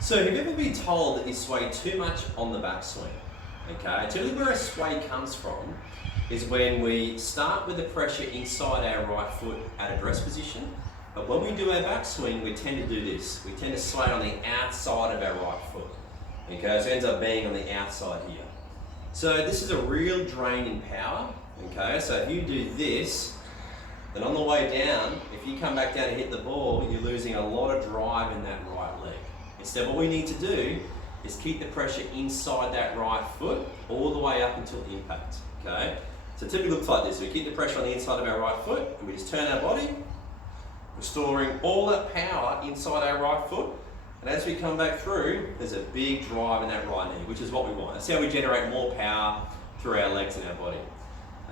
So have you ever been told that you sway too much on the backswing? Okay, typically where a sway comes from is when we start with the pressure inside our right foot at address position, but when we do our backswing, we tend to do this. We tend to sway on the outside of our right foot. Okay, so it ends up being on the outside here. So this is a real drain in power. Okay, so if you do this, then on the way down, if you come back down and hit the ball, you're losing a lot of drive in that right leg. Instead, what we need to do is keep the pressure inside that right foot all the way up until impact, okay? So it typically looks like this. We keep the pressure on the inside of our right foot and we just turn our body, restoring all that power inside our right foot. And as we come back through, there's a big drive in that right knee, which is what we want. That's how we generate more power through our legs and our body.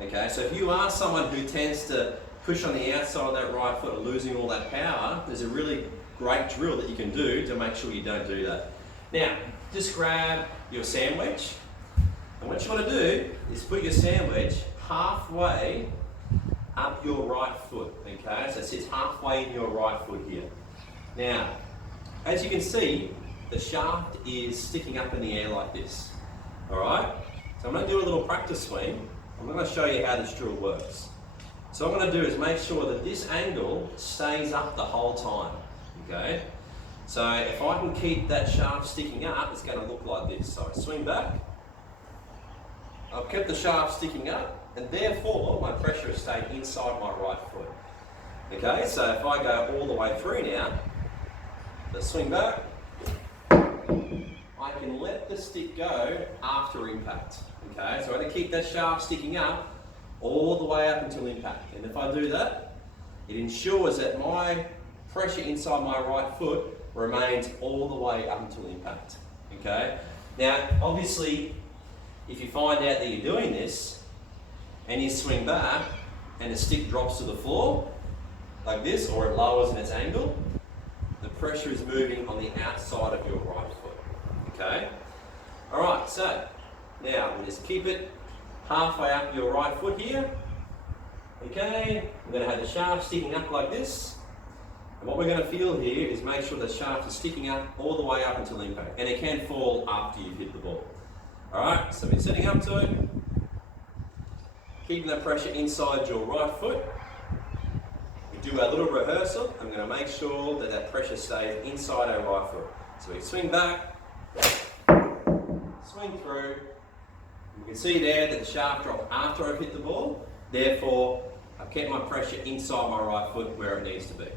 Okay, so if you are someone who tends to push on the outside of that right foot, losing all that power, there's a really great drill that you can do to make sure you don't do that. Now, just grab your sand wedge, and what you want to do is put your sand wedge halfway up your right foot, okay? So it sits halfway in your right foot here. Now, as you can see, the shaft is sticking up in the air like this, all right? So I'm going to do a little practice swing. I'm going to show you how this drill works. So what I'm going to do is make sure that this angle stays up the whole time. Okay, so if I can keep that shaft sticking up, it's going to look like this. So I swing back, I've kept the shaft sticking up, and therefore my pressure has stayed inside my right foot. Okay, so if I go all the way through now, the swing back, I can let the stick go after impact. Okay, so I'm going to keep that shaft sticking up all the way up until impact. And if I do that, it ensures that my pressure inside my right foot remains all the way up until impact, okay? Now, obviously, if you find out that you're doing this and you swing back and the stick drops to the floor, like this, or it lowers in its angle, the pressure is moving on the outside of your right foot, okay? All right, so now we'll just keep it halfway up your right foot here, okay? We're gonna have the shaft sticking up like this. And what we're going to feel here is make sure the shaft is sticking up all the way up until impact. And it can fall after you've hit the ball. Alright, so we're sitting up to it, keeping the pressure inside your right foot. We do our little rehearsal. I'm going to make sure that that pressure stays inside our right foot. So we swing back, swing through. You can see there that the shaft dropped after I've hit the ball. Therefore, I've kept my pressure inside my right foot where it needs to be.